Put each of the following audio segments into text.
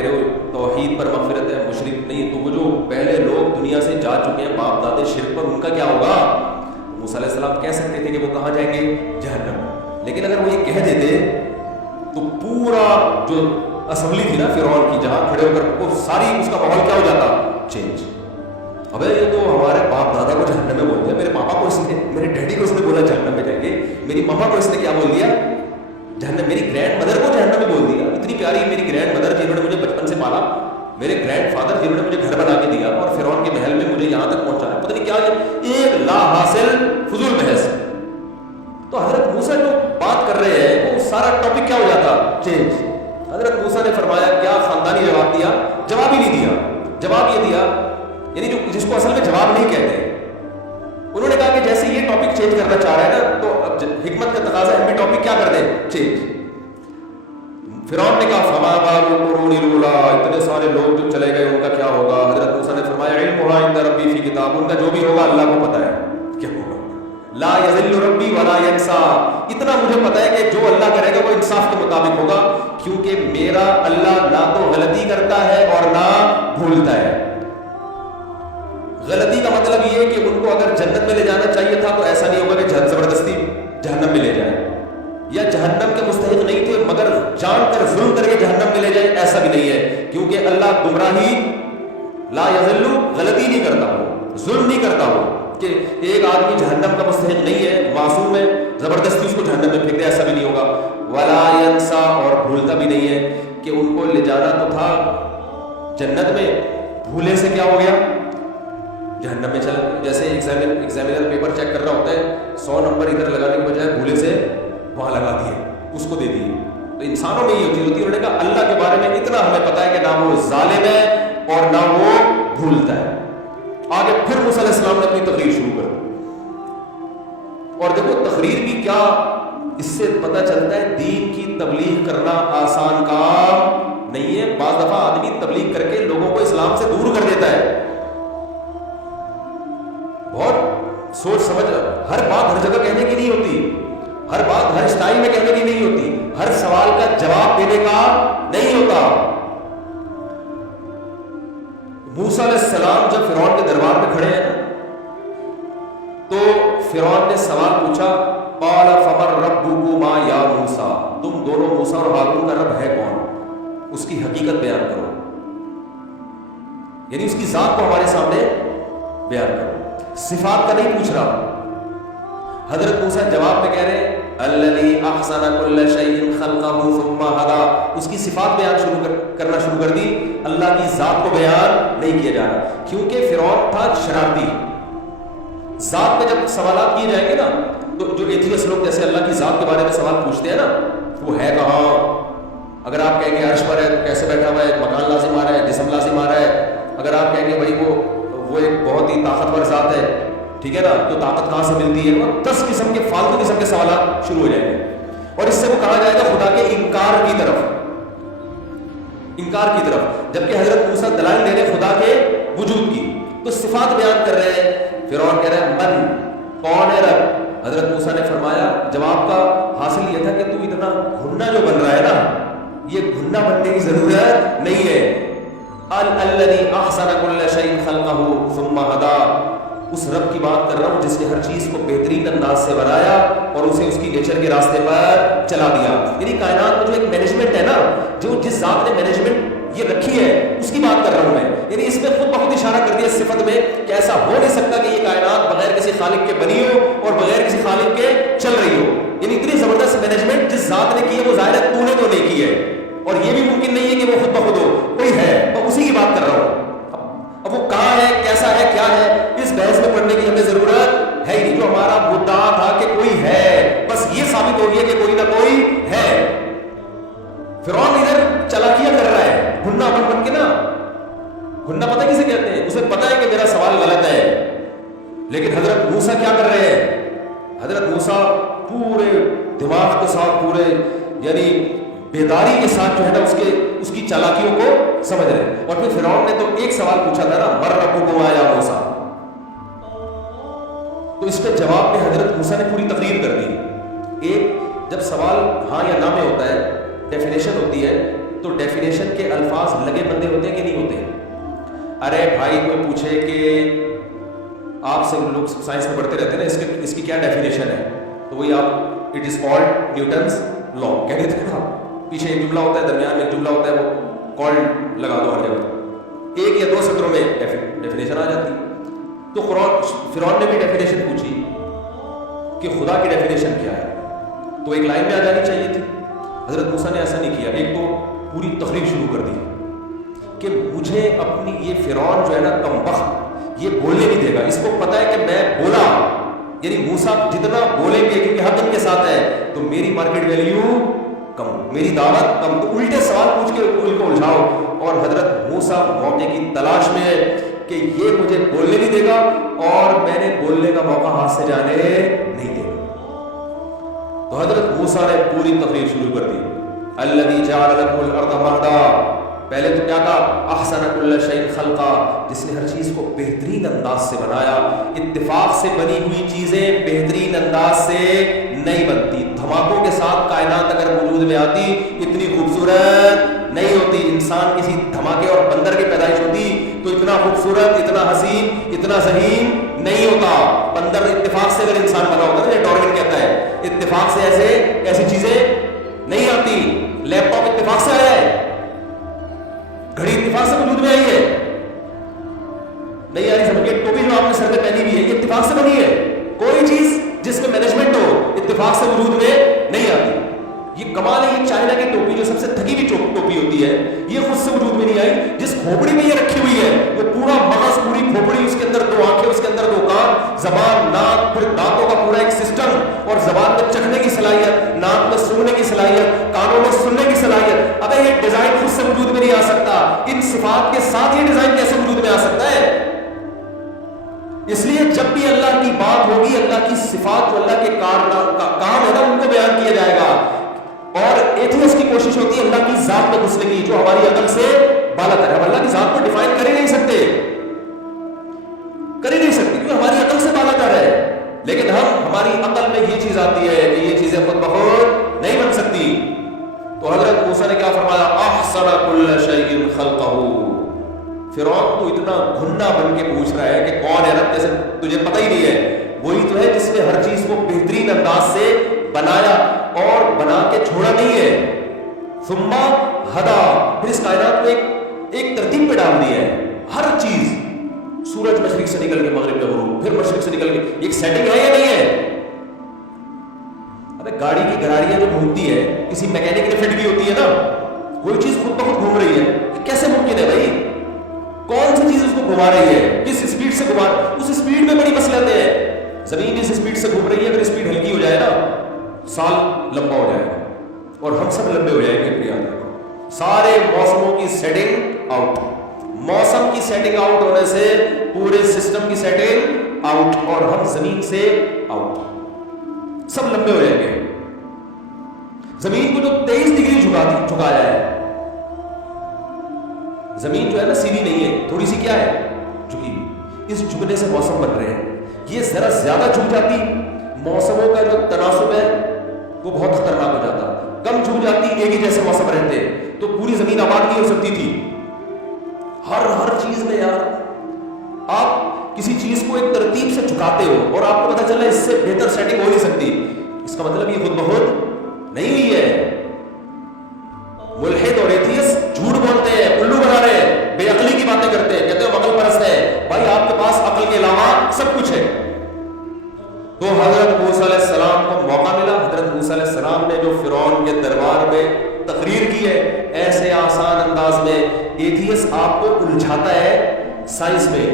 کہہ رہے ہو توحید پر مغفرت ہے، مشرک نہیں، تو وہ جو پہلے لوگ دنیا سے جا چکے ہیں باپ دادے شرک پر، ان کا کیا ہوگا؟ موسیٰ علیہ السلام کہہ سکتے تھے کہ وہ کہاں جائیں گے؟ جہنم. لیکن اگر وہ یہ کہہ دیتے تو پورا جو اسمبلی تھی نا فرعون کی جہاں کھڑے ہو کر وہ ساری اس کا ماحول کیا ہو جاتا؟ چینج. ابے یہ تو ہمارے باپ دادا کو جہنم میں بول دیا، میرے پاپا کو اس نے، میرے ڈیڈی کو اس نے بولا جہنم میں جائیں گے، میری ماما کو اس نے کیا بول دیا؟ جہنم. میری گرینڈ مدر کو جہنم میں بول دیا. اتنی پیاری میری گرینڈ مدر جنہوں نے مجھے بچپن سے پالا، میرے گرینڈ فادر جنہوں نے مجھے گھر بنا کے دیا اور فرعون کے محل میں مجھے یہاں تک پہنچایا، پتہ نہیں کیا ایک لا حاصل فضول بحث. تو حضرت موسیٰ جو بات کر رہے ہیں وہ سارا ٹاپک کیا ہو جاتا؟ چینج. حضرت موسیٰ نے فرمایا کیا خاندانی جواب دیا؟ جواب ہی نہیں دیا. جواب یہ دیا یعنی جو جس کو اصل میں جواب نہیں کہتے، انہوں نے کہا کہ جیسے یہ ٹاپک چینج کرنا چاہ رہا ہے نا تو اب حکمت کا تقاضا ہے ہم بھی ٹاپک کیا کر دیں؟ چینج. فرعون نے کہا فما بال القرون الاولی، اتنے سارے لوگ جو چلے گئے ان کا کیا ہوگا؟ حضرت موسیٰ نے فرمایا علمھا عند ربی فی کتاب، ان کا جو بھی ہوگا اللہ کو پتہ ہے کیا ہوگا. لا یضل ربی ولا ینسا، اتنا مجھے پتہ ہے کہ جو اللہ کرے گا وہ انصاف کے مطابق ہوگا، کیونکہ میرا اللہ نہ تو غلطی کرتا ہے اور نہ بھولتا ہے. غلطی کا مطلب یہ ہے کہ ان کو اگر جنت میں لے جانا چاہیے تھا تو ایسا نہیں ہوگا کہ زبردستی جہنم میں لے جائے، یا جہنم کے مستحق نہیں تھے مگر جان کر ظلم کر کے جہنم میں لے جائے، ایسا بھی نہیں ہے، کیونکہ اللہ گمراہی لا یضل، غلطی نہیں کرتا وہ، ظلم نہیں کرتا وہ، کہ ایک آدمی جہنم کا مستحق نہیں ہے، معصوم ہے، زبردستی اس کو جہنم میں پھینک دے، ایسا بھی نہیں ہوگا. ولا ینسا، اور بھولتا بھی نہیں ہے کہ ان کو لے جانا تو تھا جنت میں، بھولے سے کیا ہو گیا؟ جہنم میں. چل جیسے ایگزامینر پیپر چیک کر رہا ہوتا ہے، 100 نمبر ادھر لگانے کے بجائے بھولے سے وہاں لگا دیے، اس کو دے دیے. تو انسانوں میں یہ چیز ہوتی ہے. انہوں نے کہا اللہ کے بارے میں اتنا ہمیں پتا ہے کہ نہ وہ ظالم ہے اور نہ وہ بھولتا ہے. آگے پھر موسیٰ علیہ السلام نے اپنی تقریر شروع کر دی. اور دیکھو تقریر بھی کیا، اس سے پتہ چلتا ہے دین کی تبلیغ کرنا آسان کام نہیں ہے. بعض دفعہ آدمی تبلیغ کر کے لوگوں کو اسلام سے دور کر دیتا ہے. بہت سوچ سمجھ، ہر بات ہر جگہ کہنے کی نہیں ہوتی، ہر بات ہر اسٹائل میں کہنے کی نہیں ہوتی، ہر سوال کا جواب دینے کا نہیں ہوتا. موسیٰ علیہ السلام جب فرعون کے دربار میں کھڑے ہیں تو فرعون نے سوال پوچھا قال فمن ربکما یا موسیٰ، تم دونوں موسیٰ اور ہارون کا رب ہے کون؟ اس کی حقیقت بیان کرو، یعنی اس کی ذات کو ہمارے سامنے بیان کرو. صفات کا نہیں پوچھ رہا. حضرت موسیٰ جواب میں کہہ رہے ہیں الذی احسن کل شیء خلقہ ثم ہدی، اس کی صفات بیان کرنا شروع کر دی، اللہ کی ذات کو بیان نہیں کیا جا رہا. کیونکہ فرعون تھا شرارتی. ذات پہ جب سوالات کیے جائیں گے نا تو جو ایتھیسٹ لوگ جیسے اللہ کی ذات کے بارے میں سوال پوچھتے ہیں نا، وہ ہے کہاں؟ اگر آپ کہیں گے عرش پر ہے تو کیسے بیٹھا ہوا ہے؟ مکان لازم آ رہا ہے، جسم لازم آ رہا ہے. اگر آپ کہیں گے بھائی وہ ایک بہت ہی طاقتور ذات ہے، ٹھیک ہے نا، تو طاقت کہاں سے ملتی ہے؟ وہ 10 قسم کے فالتو قسم کے سوالات شروع ہو جائیں گے. اور اس سے وہ کہا جائے گا خدا کے انکار کی طرف، انکار کی طرف. جبکہ حضرت موسیٰ دلائل دے رہے خدا کے وجود کی، تو صفات بیان کر رہے ہیں. فرعون کہہ رہا ہے من، کون ہے رب؟ حضرت موسیٰ نے فرمایا، جواب کا حاصل یہ تھا کہ تو اتنا گھننا جو بن رہا ہے نا، یہ گھننا بننے کی ضرورت نہیں ہے. الذی احسن کل شیء خلقہ ثم ہدی، اس رب کی بات کر رہا ہوں جس نے ہر چیز کو بہترین انداز سے بنایا اور اسے اس کی نیچر کے راستے پر چلا دیا. یعنی کائنات میں جو ایک مینجمنٹ ہے نا، جو جس ذات نے مینجمنٹ یہ رکھی ہے اس کی بات کر رہا ہوں میں. یعنی اس میں خود بخود اشارہ کر دیا اس صفت میں کہ ایسا ہو نہیں سکتا کہ یہ کائنات بغیر کسی خالق کے بنی ہو اور بغیر کسی خالق کے چل رہی ہو. یعنی اتنی زبردست مینجمنٹ جس ذات نے کی ہے وہ ظاہر ہے تو نے تو نہیں کی ہے، اور یہ بھی ممکن نہیں ہے کہ وہ خود بخود ہو، کوئی ہے، اور اسی کی بات کر رہا ہوں. اب وہ کہاں ہے، کیسا ہے، کیا ہے، اس بحث میں پڑھنے کی ہمیں ضرورت ہے ہی نہیں. جو ہمارا مدعا تھا کہ کوئی ہے، بس یہ ثابت ہو گیا کہ کوئی نہ کوئی ہے. فرعون ادھر چالاکیاں کر رہا ہے گھننا بن بن کے نا. گھننا پتہ کسے کہتے ہیں؟ اسے پتہ ہے کہ میرا سوال غلط ہے. لیکن حضرت موسیٰ کیا کر رہے ہیں؟ حضرت موسیٰ پورے دماغ کے ساتھ، پورے یعنی بیداری کے ساتھ جو ہے نا اس کی چالاکیوں کو سمجھ رہے ہیں. اور پھر فرعون نے تو ایک سوال پوچھا تھا نا، من ربکما یا موسیٰ، تو اس پہ جواب میں حضرت موسیٰ نے پوری تقریر کر دی. ایک جب سوال ہاں یا نہ میں ہوتا ہے، ڈیفینیشن ہوتی ہے تو ڈیفینیشن کے الفاظ لگے بندے ہوتے ہیں کہ نہیں ہوتے؟ ارے بھائی کوئی پوچھے کہ آپ سے لوگ سائنس میں پڑھتے رہتے ہیں نا اس کی کیا ڈیفینیشن ہے، تو وہی آپ it is called Newton's law کہہ دیتے ہیں نا، پیچھے ایک جملہ ہوتا ہے، درمیان میں ایک جملہ ہوتا ہے، وہ کالڈ لگا دو ہر جگہ، ایک یا دو سطروں میں ڈیفینیشن آ جاتی ہے۔ تو فرعون نے بھی ڈیفینیشن پوچھی کہ خدا کی ڈیفینیشن کیا ہے، تو ایک لائن میں آ جانی چاہیے تھی۔ حضرت موسیٰ نے ایسا نہیں کیا، ایک تو پوری تقریر شروع کر دی کہ مجھے اپنی یہ فرعون جو ہے نا کمبخت، یہ بولنے نہیں دے گا، اس کو پتا ہے کہ میں بولا، یعنی موسیٰ جتنا بولیں گے کیونکہ حق ان کے ساتھ ہے تو میری مارکیٹ ویلیو کم، میری دعوت کم، تو الٹے سوال پوچھ کے ان کو الجھاؤ۔ اور حضرت موسیٰ موقع کی تلاش میں ہے کہ یہ مجھے بولنے نہیں دے گا اور میں نے بولنے کا موقع ہاتھ سے جانے نہیں دے گا۔ تو حضرت موسیٰ نے پوری تقریر شروع کر دی، الذی جعل لکم الارض مہدا، پہلے تو کیا کہا، احسن کل شیء خلقا، جس نے ہر چیز کو بہترین انداز سے بنایا۔ اتفاق سے بنی ہوئی چیزیں بہترین انداز سے نہیں بنتی، دھماکوں کے ساتھ کائنات اگر وجود میں آتی اتنی خوبصورت نہیں ہوتی۔ انسان کسی دھماکے اور بندر کی پیدائش ہوتی تو اتنا خوبصورت، اتنا حسین، اتنا ذہین نہیں ہوتا۔ بندر اتفاق سے اگر انسان بنا ہوتا ہے، ڈارون کہتا ہے اتفاق سے ایسی چیزیں نہیں آتی۔ لیپ ٹاپ اتفاق سے آیا ہے، گھڑی اتفاق سے وجود میں آئی ہے، نہیں آ رہی سمجھ کے، ٹوپی جو آپ نے سر پہ پہنی ہوئی ہے یہ اتفاق سے بنی ہے۔ کوئی چیز جس میں مینجمنٹ ہو اتفاق سے وجود میں نہیں آتی۔ یہ کمال ہے، یہ چائنا کی ٹوپی جو سب سے تھکی ہوئی ٹوپی ہوتی ہے یہ خود سے وجود میں نہیں آئی، جس کھوپڑی میں یہ رکھی ہوئی ہے وہ پورا مغز، پوری کھوپڑی، اس کے اندر دو آنکھیں، اس کے اندر دو کان، زبان، ناک، پھر دانتوں کا پورا ایک سسٹم، اور زبان میں چکھنے کی صلاحیت، ناک میں سونگنے کی صلاحیت، کانوں میں سننے کی صلاحیت۔ ابے یہ ڈیزائن خود سے وجود میں نہیں آ سکتا، ان صفات کے ساتھ یہ ڈیزائن کیسے وجود میں آ سکتا ہے؟ اس لیے جب بھی اللہ کی بات ہوگی، اللہ کی صفات جو اللہ کے کام ہے نا ان کو بیان کیا جائے گا۔ اور ایتھیسٹ کی کوشش ہوتی ہے اللہ کی ذات میں گھسنے کی جو ہماری عقل سے بالا تر ہے۔ ہم اللہ کی ذات کو ڈیفائن کر ہی نہیں سکتے کیونکہ ہماری عقل سے بالا تر ہے، لیکن ہماری عقل میں یہ چیز آتی ہے کہ یہ چیزیں خود بخود نہیں بن سکتی۔ تو حضرت موسیٰ نے کیا فرمایا، احسن کل شیء خلقہ۔ فرعون تو اتنا گھنا بن کے پوچھ رہا ہے کہ کون ہے رب، جیسے تجھے پتہ ہی نہیں ہے، وہی تو ہے جس نے ہر چیز کو بہترین انداز سے بنایا اور بنا کے چھوڑا نہیں ہے۔ ثم ہدا، پھر اس کائنات میں ایک ترتیب پہ ڈال دی ہے، ہر چیز، سورج مشرق سے نکل کے مغرب میں غروب، پھر مشرق سے نکل کے، ایک سیٹنگ ہے یا نہیں ہے؟ ابے گاڑی کی گراریاں جو گھومتی ہے کسی میکینک نے فٹ کی ہوتی ہے نا، کوئی چیز خود بخود گھوم رہی ہے، کیسے ممکن ہے بھائی؟ کون سی چیز اس کو گھما رہی ہے، کس اسپیڈ سے گھما، اس اسپیڈ میں بڑی مسئلہ ہے۔ زمین جس اسپیڈ سے گھوم رہی ہے، اگر اسپیڈ ہلکی ہو جائے نا سال لمبا ہو جائے گا اور ہم سب لمبے ہو جائیں گے اپنی یاد۔ سارے موسموں کی سیٹنگ آؤٹ، موسم کی سیٹنگ آؤٹ ہونے سے پورے سسٹم کی سیٹنگ آؤٹ، اور ہم زمین سے آؤٹ، سب لمبے ہو جائیں گے۔ زمین کو جو 23 ڈگری جھکایا ہے، زمین جو ہے نا سیدھی نہیں ہے، تھوڑی سی کیا ہے، جھکی، اس جھکنے سے موسم بن رہے ہیں۔ یہ ذرا زیادہ جھک جاتی، موسموں کا جو تناسب ہے وہ بہت خطرناک ہو جاتا، کم جھک جاتی، ایک ہی جیسے موسم رہتے تو پوری زمین آباد نہیں ہو سکتی تھی۔ ہر چیز میں یار آپ کسی چیز کو ایک ترتیب سے جھکاتے ہو اور آپ کو پتہ چلا اس سے بہتر سیٹنگ ہو نہیں سکتی، اس کا مطلب یہ خود بخود نہیں ہوئی ہے۔ ملحد اور ایتھیسٹ جھوٹ بولتے ہیں، الو بنا رہے ہیں، بے عقلی کی باتیں کرتے ہیں، کہتے ہیں ہم عقل پرست ہے۔ بھائی آپ کے پاس عقل کے علاوہ سب کچھ ہے۔ تو حضرت موسیٰ علیہ السلام کو موقع ملا، حضرت موسیٰ علیہ السلام نے جو فرعون کے دربار میں تقریر کی ہے، ایسے آسان انداز میں ایتھیسٹ آپ کو الجھاتا ہے سائنس میں،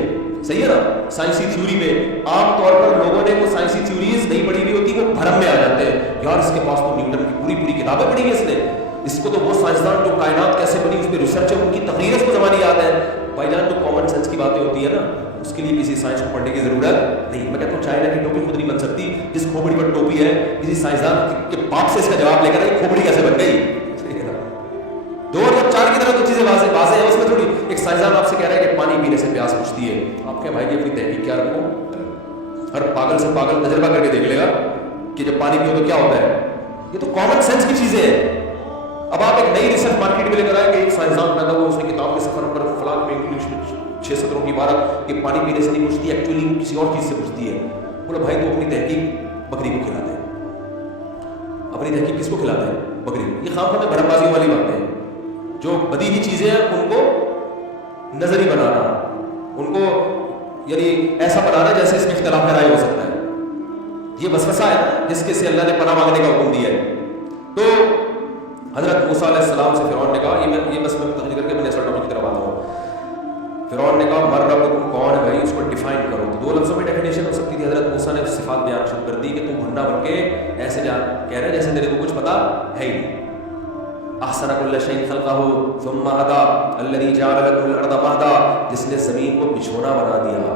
صحیح ہے نا، سائنسی تھیوری میں۔ عام طور پر لوگوں نے وہ سائنسی تھیوریز نہیں پڑھی ہوئی ہوتی، وہ بھرم میں آ جاتے ہیں، یار اس کے پاس تو نیوٹن کی پوری کتابیں پڑھی ہیں اس نے، اس کو تو وہ سائنسدان جو کائنات کیسے بنی اس پہ ریسرچ ہے، ان کی تقریر اس کو زمانی یاد ہے۔ بھائی جان جو کامن سینس کی باتیں ہوتی ہے نا، اس کے لیے کسی سائنس کو پڑھنے کی ضرورت نہیں۔ میں کہتا ہوں چائنا کی ٹوپی خود نہیں بن سکتی، جس کھوپڑی پر ٹوپی ہے کسی سائنسدان کے باپ سے اس کا جواب لے کر یہ کھوپڑی کیسے بن گئی؟ 2 اور 4 کی طرح تو چیزیں واضح ہیں، اس میں تھوڑی ایک سائنسدان آپ سے کہہ رہا ہے کہ پانی پینے سے پیاس بجھتی ہے، آپ کہہ بھائی اپنی تحقیق کیا رکھو، ہر پاگل سے پاگل تجربہ کر کے دیکھ لے گا کہ جب پانی پیو تو کیا ہوتا ہے۔ یہ تو کامن سینس کی چیزیں ہیں، اب آپ ایک نئی ریسرچ مارکیٹ میں لے کر آئے کہ ایک سائنسدان پیدا ہوا، اس نے کتاب کے سفر پر فلاں میں انگلش میں 6 سطروں کی عبارت کہ پانی پینے سے نہیں بجھتی، ایکچولی کسی اور چیز سے بجھتی ہے. بولا بھائی تو اپنی تحقیق بکری کو کھلاتے ہیں. اپنی تحقیق کس کو کھلاتے ہیں؟ بکری. یہ خام خواہ میں بھرم بازیوں والی باتیں ہیں. جو بدیہی چیزیں ہیں ان کو نظری بنانا، ان کو یعنی ایسا بنانا جیسے اس میں اختلاف رائے ہو سکتا ہے. یہ وسوسہ ہے جس کے سے اللہ نے پناہ مانگنے کا حکم دیا ہے. تو حضرت موسیٰ علیہ السلام سے فرعون نے کہا، یہ بس میں تقریر کر کے میں نے ٹاپک کی طرف آتا ہوں. فرعون نے کہا مر ربکم، کون ہے بھائی، اس کو ڈیفائن کرو. تو 2 لفظوں میں ڈیفینیشن ہو سکتی تھی. حضرت موسیٰ نے صفات بیان شروع کر دی کہ تم بھنڈا بن کے ایسے کہہ رہے جیسے تیرے کو کچھ پتا ہے ہی نہیں. احسن کل شیء خلقہ ثم ہدی الذی جعل لکم الارض مہدا، جس نے زمین کو بچھونا بنا دیا.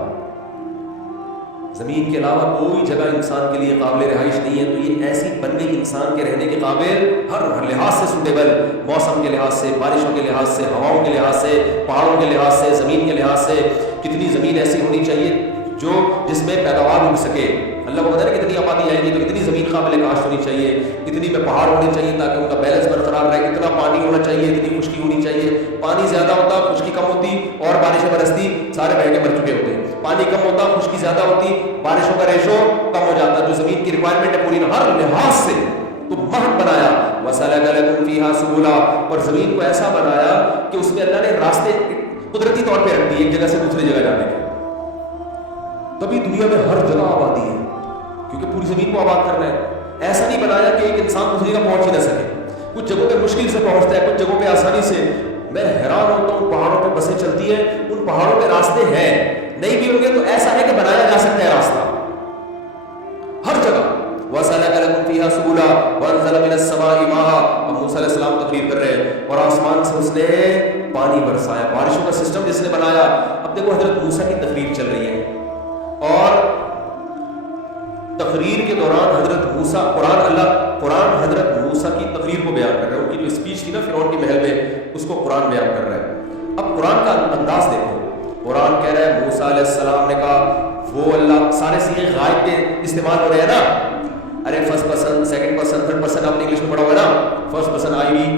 زمین کے علاوہ کوئی جگہ انسان کے لیے قابل رہائش نہیں ہے، تو یہ ایسی بن گئی انسان کے رہنے کے قابل، ہر لحاظ سے سوٹیبل، موسم کے لحاظ سے، بارشوں کے لحاظ سے، ہواؤں کے لحاظ سے، پہاڑوں کے لحاظ سے، زمین کے لحاظ سے. کتنی زمین ایسی ہونی چاہیے جس میں پیداوار ہو سکے. اللہ کو پتہ ہے کتنی آبادی آئے گی تو اتنی زمین قابل کاشت ہونی چاہیے، اتنی میں پہاڑ ہونے چاہیے تاکہ ان کا بیلنس برقرار رہے، اتنا پانی ہونا چاہیے، اتنی خشکی ہونی چاہیے. پانی زیادہ ہوتا خشکی کم ہوتی اور بارشیں برستی سارے بہہ کے مر چکے ہوتے. پانی کم ہوتا خشکی زیادہ ہوتی، بارشوں کا ریشو کم ہو جاتا. جو زمین کی ریکوائرمنٹ ہے پوری ہر لحاظ سے تو مہد بنایا. وَسَلَكَ لَكُمْ فِيهَا سُبُلًا، اور زمین کو ایسا بنایا کہ اس میں اللہ نے راستے قدرتی طور پہ رکھ دی ایک جگہ سے دوسری جگہ جانے کے. تبھی دنیا میں ہر جگہ آبادی ہے کیونکہ پوری زمین کو آباد کرنا ہے. ایسا نہیں بنایا کہ ایک انسان دوسری جگہ پہنچ ہی نہ سکے. کچھ جگہوں پہ مشکل سے پہنچتا ہے، کچھ جگہوں پہ آسانی سے. میں حیران ہوتا ہوں، پہاڑوں پہ بسیں چلتی ہیں، ان پہاڑوں پہ راستے ہیں، نہیں بھی ہوں گے تو ایسا ہے کہ بنایا جا سکتا ہے راستہ ہر جگہ. وَسَلَكَ لَكُمْ فِيهَا سُبُلًا وَأَنزَلَ مِنَ السَّمَاءِ مَاءً. اب موسیٰ علیہ السلام تقریر کر رہے ہیں اور آسمان سے اس نے پانی برسایا، بارشوں کا سسٹم جس نے بنایا. اب دیکھو حضرت موسیٰ کی تقریر چل رہی ہے اور تقریر کے دوران حضرت موسیٰ قرآن حضرت موسیٰ کی تقریر کو بیان کر رہا ہے. ان کی جو اسپیچ تھی نا فرعون کے محل میں، اس کو قرآن بیان کر رہا ہے. اب قرآن کا انداز دیکھو. قرآن کہہ رہا ہے موسیٰ علیہ السلام نے کہا وہ اللہ، سارے صیغے غائب کے استعمال ہو رہے ہیں نا. ارے first person, second person, third person آپ نے انگلش میں پڑھا ہوگا نا. First person I we,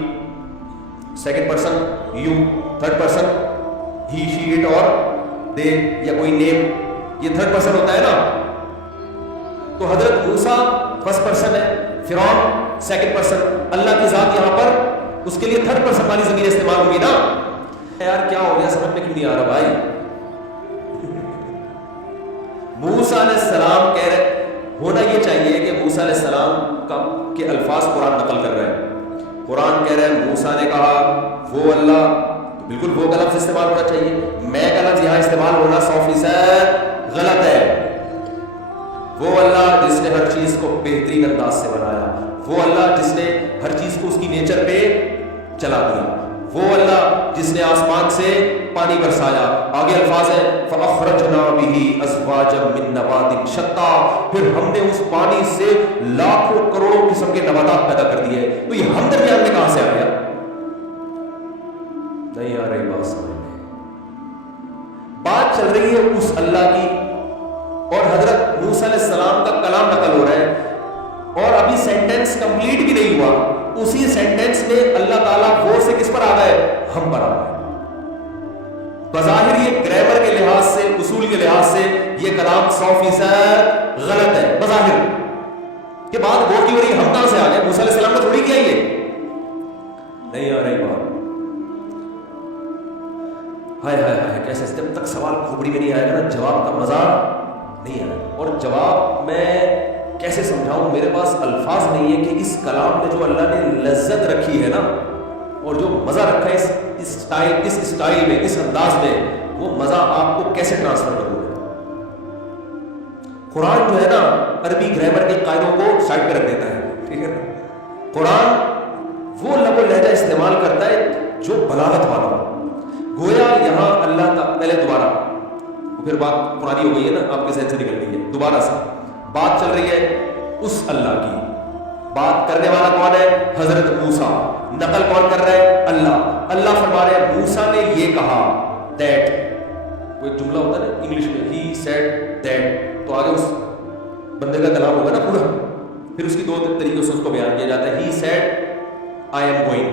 second person you, third person he she it اور دے یا کوئی نیم، یہ تھرڈ پرسن ہوتا ہے نا. تو حضرت موسیٰ فرسٹ پرسن ہے، فرعون سیکنڈ پرسن. اللہ کی ذات یہاں پر اس کے لیے تھرڈ پرسن والی ضمیر استعمال ہوگی نا. یار کیا ہو گیا، سمجھ میں کیوں نہیں آ رہا بھائی. موسیٰ علیہ السلام کہہ رہے، ہونا یہ چاہیے کہ موسیٰ علیہ السلام کے الفاظ قرآن نقل کر رہے ہیں. قرآن کہہ رہے ہیں موسیٰ نے کہا وہ اللہ، تو بالکل وہ کا لفظ استعمال ہونا چاہیے. میں کا لفظ یہاں استعمال ہونا 100% غلط ہے. وہ اللہ جس نے ہر چیز کو بہترین انداز سے بنایا، وہ اللہ جس نے ہر چیز کو اس کی نیچر پہ چلا دیا، وہ اللہ جس نے آسمان سے پانی برسایا. آگے الفاظ ہے فَأَخْرَجْنَا بِهِ أَزْوَاجًا مِّن نَبَاتٍ شَتَّىٰ، پھر ہم نے اس پانی سے لاکھوں کروڑوں قسم کے نباتات پیدا کر دیے. تو یہ ہم درمیان میں کہاں سے آ گیا؟ نہیں آ رہی بات سمجھ میں. بات چل رہی ہے اس اللہ کی اور حضرت موسیٰ علیہ السلام کا کلام نقل ہو رہا ہے اور ابھی سینٹینس کمپلیٹ بھی نہیں ہوا. اسی سینٹینس میں اللہ تعالیٰ وہ سے کس پر آ گئے؟ ہم پر آ گئے. بظاہر یہ گرامر کے لحاظ سے، اصول کے لحاظ سے یہ کلام 100% غلط ہے بظاہر. کہ بات غور کی ہو رہی ہے، ہم کہاں سے آ گئے؟ موسیٰ علیہ السلام نے تھوڑی کیا یہ. نہیں آ رہی بات. ہائے ہائے ہائے، کیسے جب تک سوال کھوپڑی میں نہیں آئے گا نا جواب کا مزہ نہیں آئے. اور جواب میں کیسے سمجھاؤں، میرے پاس الفاظ نہیں ہے کہ اس کلام میں جو اللہ نے لذت رکھی ہے نا اور جو مزہ رکھا ہے اس اسٹائل میں، اس انداز میں، وہ مزہ آپ کو کیسے ٹرانسفر کروں. قرآن جو ہے نا عربی گرامر کے قاعدوں کو سائڈ پہ رکھ دیتا ہے، ٹھیک ہے. قرآن وہ لب و لہجہ استعمال کرتا ہے جو بلاغت والا ہو. گویا یہاں اللہ کا پہلے دوبارہ پھر بات پرانی ہو گئی ہے نا، آپ کے ذہن سے نکل گئی ہے. دوبارہ سے بات چل رہی ہے اس اللہ کی. بات کرنے والا کون ہے؟ حضرت موسیٰ. نقل کون کر رہا ہے؟ اللہ. اللہ فرما رہے ہیں موسیٰ نے یہ کہا، دیٹ. وہ ایک جملہ ہوتا ہے نا انگلش میں، ہی سیڈ دیٹ، تو آگے اس بندے کا کلام ہوگا نا پورا، پھر اس کی 2 طریقوں سے اس کو بیان کیا جاتا ہے. He said I am going.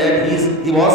that he was,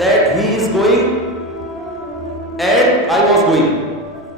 that he is going and I was going,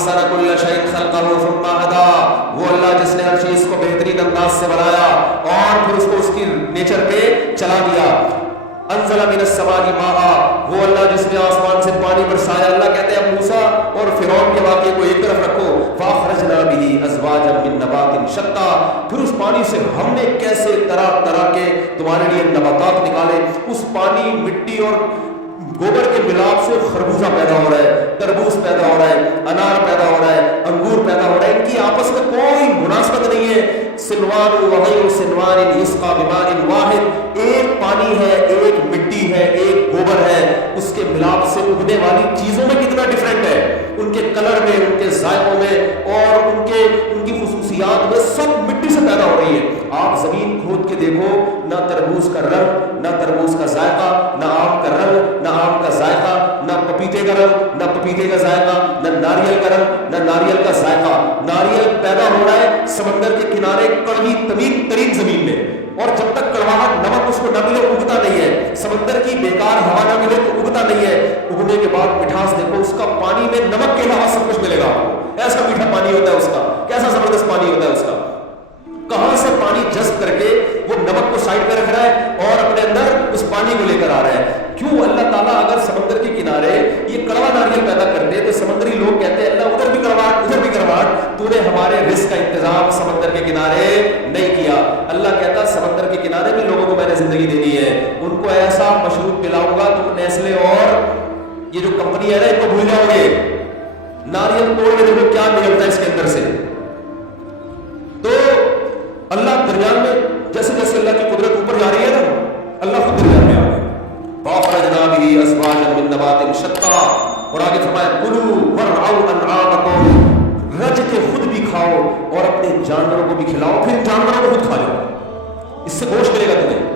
احسن کل شیء خلقہ ثم ہدی، وہ اللہ جس نے ہر چیز کو بہترین انداز سے بنایا اور پھر اس کو اس کی نیچر پہ چلا دیا. انزل من السماء ماء، وہ اللہ جس نے آسمان سے پانی برسایا. اللہ کہتے ہیں موسیٰ اور فرعون کے واقعے کو ایک طرف رکھو، فاخرجنا به ازواجا من نبات شتى، پھر اس پانی سے ہم نے کیسے طرح طرح کے تمہارے لیے نباتات نکالے. اس پانی، مٹی اور گوبر کے ملاپ سے خربوزہ پیدا ہو رہا ہے، تربوز پیدا ہو رہا ہے، انار پیدا ہو رہا ہے، انگور پیدا ہو رہا ہے. ان کی آپس میں کوئی مناسبت نہیں ہے. سنوان وغیر سنوان یسقى بماء واحد، ایک پانی ہے، ایک مٹی ہے، ایک گوبر ہے، اس کے ملاپ سے اگنے والی چیزوں میں کتنا ڈفرینٹ ہے، ان کے کلر میں، ان کے ذائقوں میں اور ان کی خصوصیات میں، سب مٹی سے پیدا ہو رہی ہے. آپ زمین کھود کے دیکھو، نہ تربوز کا رنگ، نہ تربوز کا ذائقہ، نہ آم کا رنگ، نہ آم کا ذائقہ، نہ پپیتے کا رنگ، نہ پپیتے کا ذائقہ، نہ ناریل کا رنگ، نہ ناریل کا ذائقہ. ناریل پیدا ہو رہا ہے سمندر کے کنارے کڑوی ترین زمین میں، اور جب تک کڑواہٹ نمک اس کو نہ ملے اگتا نہیں ہے. سمندر کی بیکار ہوا نہ ملے تو اگتا نہیں ہے. اگنے کے بعد مٹھاس دیکھو اس کا، پانی میں نمک کے علاوہ سب کچھ ملے گا آپ کو. ایسا میٹھا پانی ہوتا ہے اس کا، کیسا زبردست پانی ہوتا ہے اس کا. کہاں سے پانی جذب کر کے وہ نمک کو سائڈ پہ رکھ رہا ہے اور اپنے اندر اس پانی کو لے کر آ رہا ہے. کیوں اللہ تعالیٰ اگر سمندر کے کنارے یہ کڑوا ناریل پیدا کرتے تو سمندری لوگ کہتے ہیں اللہ ادھر بھی کڑواہٹ، ادھر بھی کڑواہٹ، تو نے ہمارے رزق کا انتظام سمندر کے کنارے نہیں کیا. اللہ کہتا سمندر کے کنارے میں لوگوں کو میں نے زندگی دینی ہے، ان کو ایسا مشروب پلاؤں گا تم نیسلے اور یہ جو کمپنی ہے نا ان کو بھول جاؤ گے. ناریل توڑ کے دیکھو کیا نکلتا ہے اس کے اندر سے. تو اللہ درمیان میں جیسے جیسے اللہ کی قدرت اوپر جا رہی ہے نا، اللہ خود درمیان میں آ رہا ہے. فاخرجنا به ازواجا من نبات شتى، اور آگے فرمایا کلوا وارعوا انعامکم، رج کے خود بھی کھاؤ اور اپنے جانوروں کو بھی کھلاؤ، پھر جانوروں کو خود کھا لو، اس سے گوشت ملے گا تمہیں.